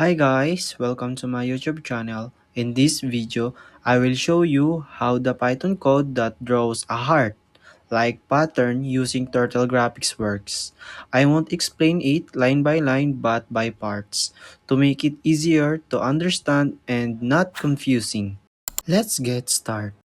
Hi guys, welcome to my YouTube channel. In this video, I will show you how the Python code that draws a heart like pattern using Turtle Graphics works. I won't explain it line by line but by parts to make it easier to understand and not confusing. Let's get started.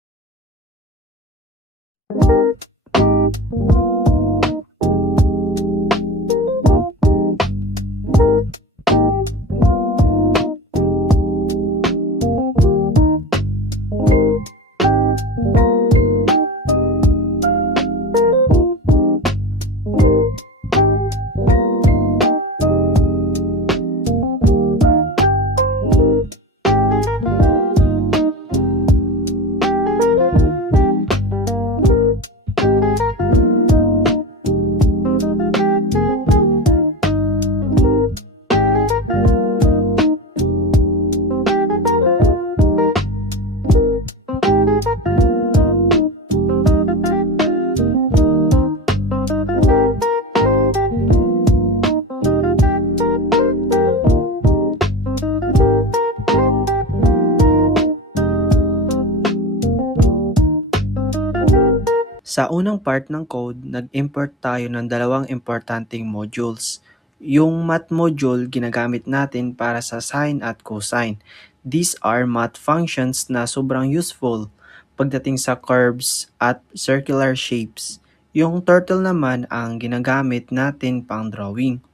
Sa unang part ng code, nag-import tayo ng dalawang importanteng modules. Yung math module ginagamit natin para sa sine at cosine. These are math functions na sobrang useful pagdating sa curves at circular shapes. Yung turtle naman ang ginagamit natin pang drawing.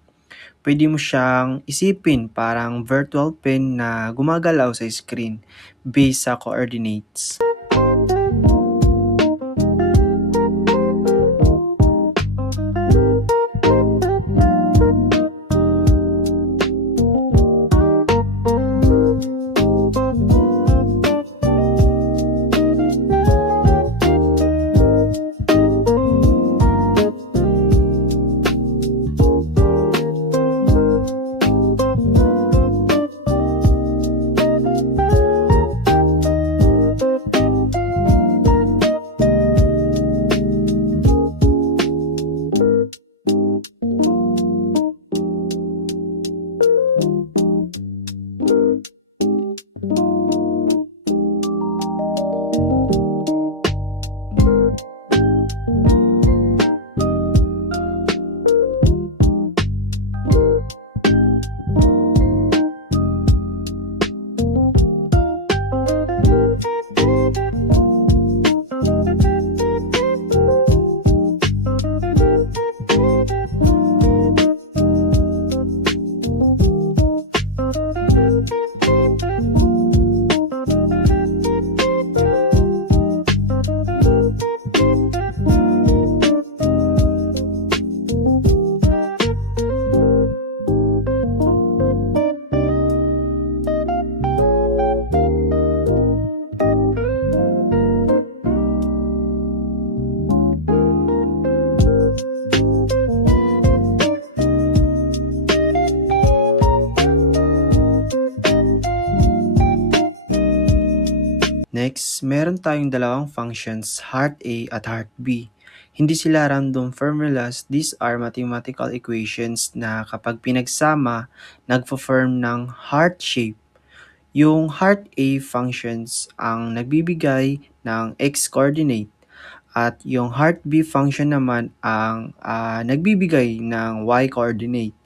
Pwede mo siyang isipin parang virtual pen na gumagalaw sa screen based sa coordinates. Next, meron tayong dalawang functions, heart A at heart B. Hindi sila random formulas, these are mathematical equations na kapag pinagsama, nagfo-form ng heart shape. Yung heart A functions ang nagbibigay ng x-coordinate at yung heart B function naman ang nagbibigay ng y-coordinate.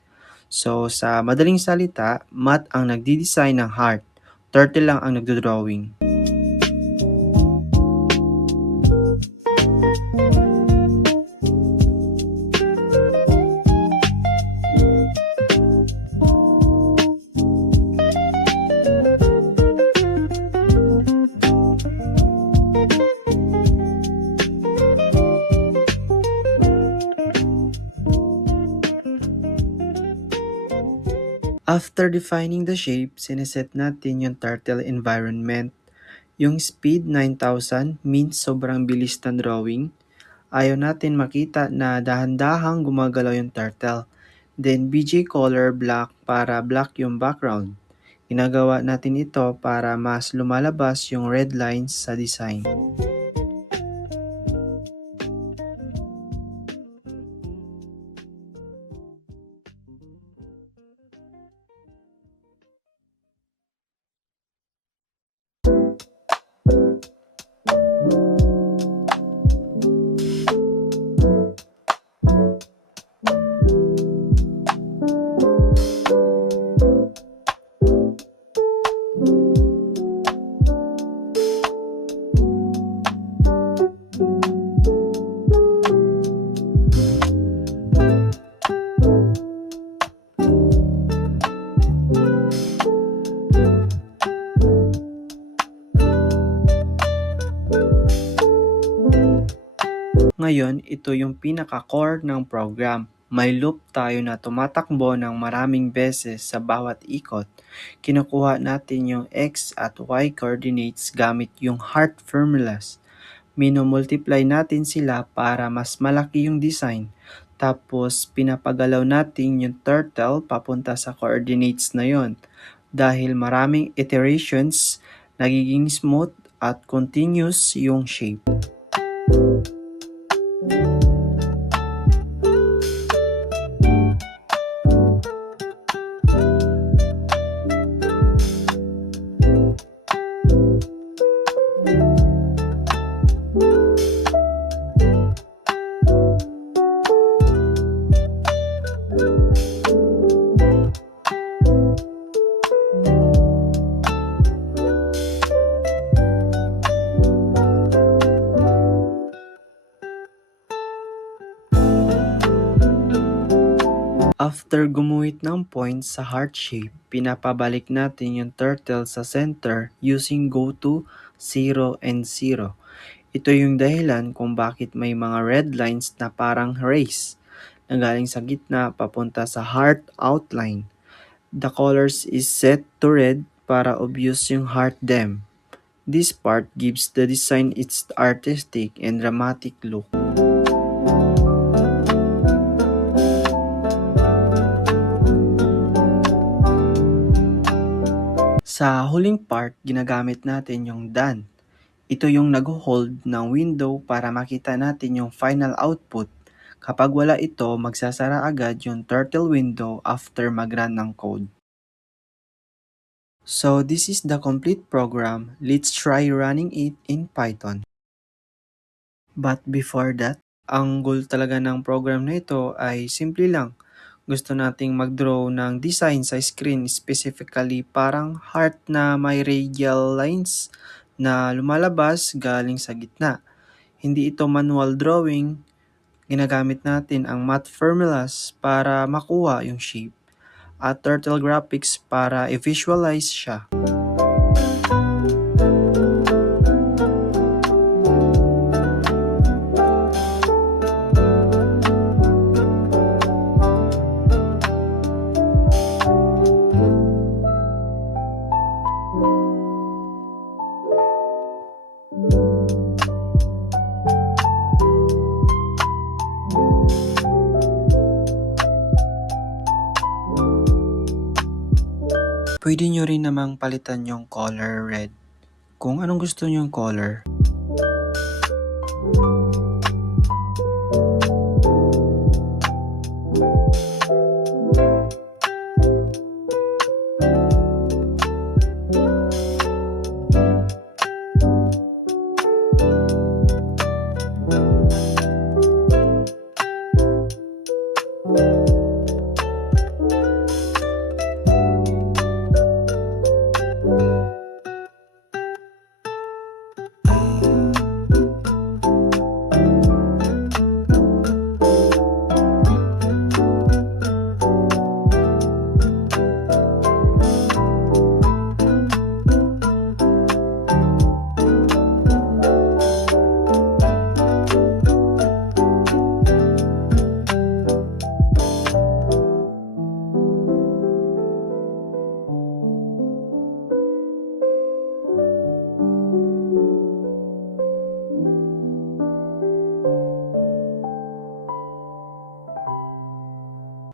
So sa madaling salita, math ang nagdi-design ng heart, turtle lang ang nagdo-drawing. After defining the shape, sineset natin yung turtle environment. Yung speed 9,000 means sobrang bilis ng drawing. Ayaw natin makita na dahan-dahang gumagalaw yung turtle. Then BJ color black para black yung background. Ginagawa natin ito para mas lumalabas yung red lines sa design. Ngayon, ito yung pinaka-core ng program. May loop tayo na tumatakbo ng maraming beses sa bawat ikot. Kinukuha natin yung x at y coordinates gamit yung heart formulas. Minomultiply natin sila para mas malaki yung design. Tapos, pinapagalaw natin yung turtle papunta sa coordinates na yon. Dahil maraming iterations, nagiging smooth at continuous yung shape. After gumuhit ng point sa heart shape, pinapabalik natin yung turtle sa center using go to 0 and 0. Ito yung dahilan kung bakit may mga red lines na parang race na galing sa gitna papunta sa heart outline. The colors is set to red para obvious yung heart them. This part gives the design its artistic and dramatic look. Sa huling part, ginagamit natin yung done. Ito yung nag-hold ng window para makita natin yung final output. Kapag wala ito, magsasara agad yung turtle window after mag-run ng code. So this is the complete program. Let's try running it in Python. But before that, ang goal talaga ng program na ito ay simple lang. Gusto nating mag-draw ng design sa screen, specifically parang heart na may radial lines na lumalabas galing sa gitna. Hindi ito manual drawing, ginagamit natin ang math formulas para makuha yung shape at turtle graphics para i-visualize siya. Pwede nyo rin namang palitan yung color red kung anong gusto nyong color.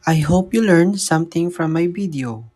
I hope you learned something from my video.